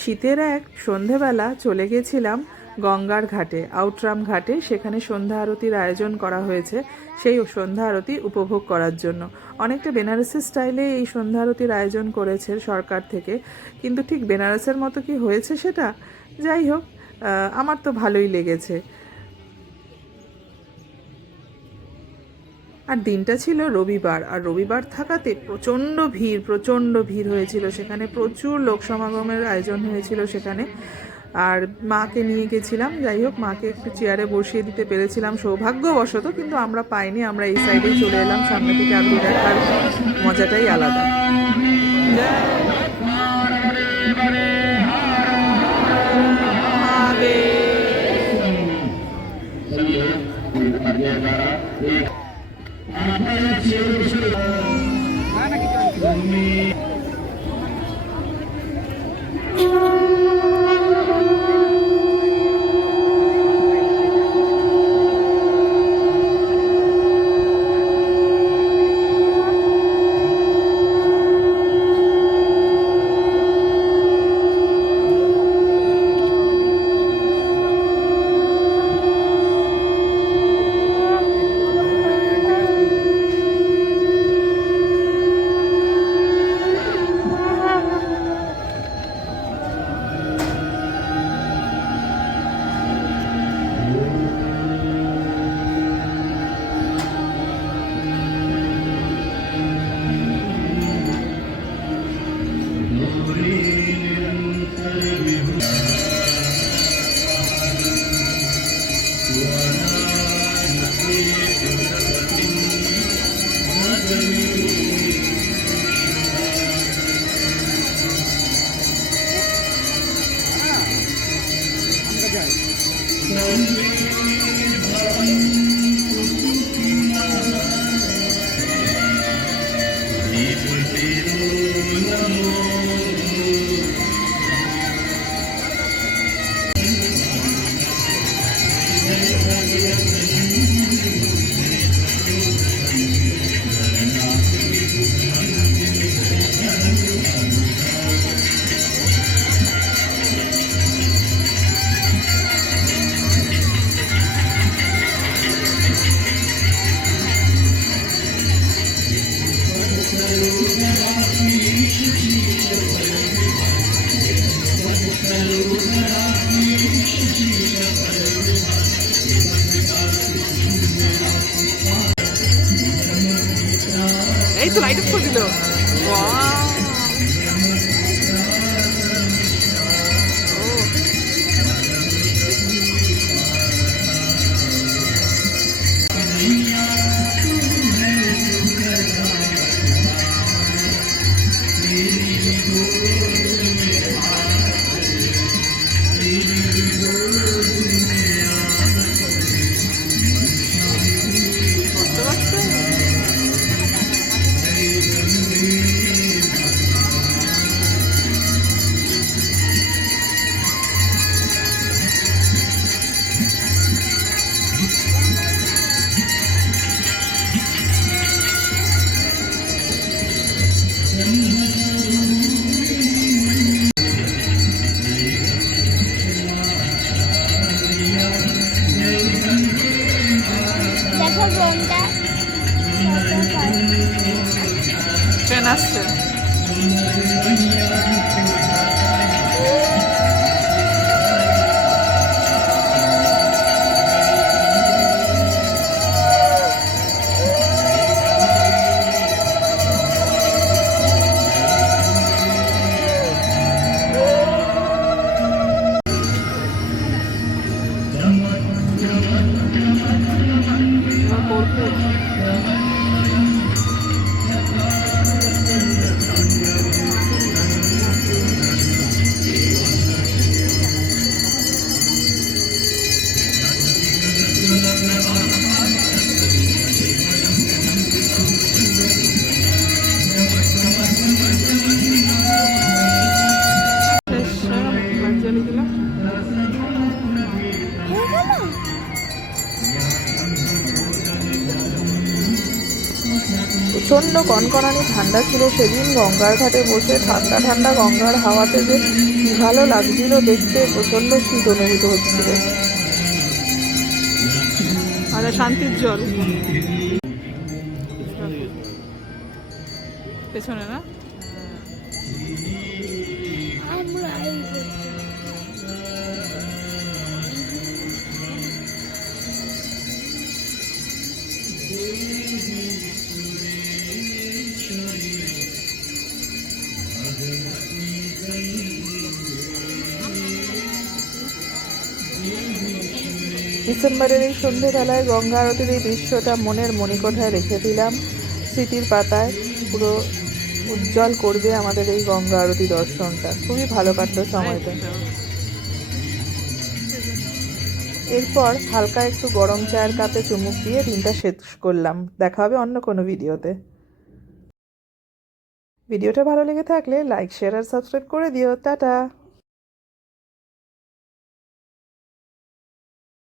শীতের এক সন্ধেবেলা চলে গেছিলাম গঙ্গার ঘাটে, আউটরাম ঘাটে। সেখানে সন্ধ্যা আরতির আয়োজন করা হয়েছে, সেই সন্ধ্যা আরতি উপভোগ করার জন্য। অনেকটা বেনারসি স্টাইলে এই সন্ধ্যা আরতির আয়োজন করেছে সরকার থেকে, কিন্তু ঠিক বেনারসের মতো কি হয়েছে সেটা? যাই হোক, আমার তো ভালোই লেগেছে। আর দিনটা ছিল রবিবার, আর রবিবার থাকাতে প্রচণ্ড ভিড় হয়েছিল সেখানে। প্রচুর লোক সমাগমের আয়োজন হয়েছিল সেখানে। আর মাকে নিয়ে গেছিলাম। যাই হোক, মাকে একটু চেয়ারে বসিয়ে দিতে পেরেছিলাম সৌভাগ্যবশত, কিন্তু আমরা পাইনি। আমরা এই সাইডেই চলে এলাম, সামনে থেকে আরতি দেখার মজাটাই আলাদা। এই তো লাইট অফ করে দিল। ট্রেন আসছে। প্রচণ্ড কনকনানি ঠান্ডা ছিল সেদিন। গঙ্গার ঘাটে বসে ঠান্ডা ঠান্ডা গঙ্গার হাওয়াতে যে কি ভালো লাগছিল দেখতে, প্রচণ্ড শীত অনুভূত হচ্ছিল। আর শান্তির জল পেছনে না, ডিসেম্বরের এই সন্ধেবেলায় গঙ্গা আরতির এই দৃশ্যটা মনের মণিকোঠায় রেখে দিলাম, স্মৃতির পাতায় পুরো উজ্জ্বল করবে আমাদের এই গঙ্গা আরতি দর্শনটা। খুবই ভালো কাটলো সময়টা। এরপর হালকা একটু গরম চায়ের কাপে চুমুক দিয়ে দিনটা শেষ করলাম। দেখা হবে অন্য কোনো ভিডিওতে। ভিডিওটা ভালো লেগে থাকলে লাইক, শেয়ার আর সাবস্ক্রাইব করে দিও। টাটা।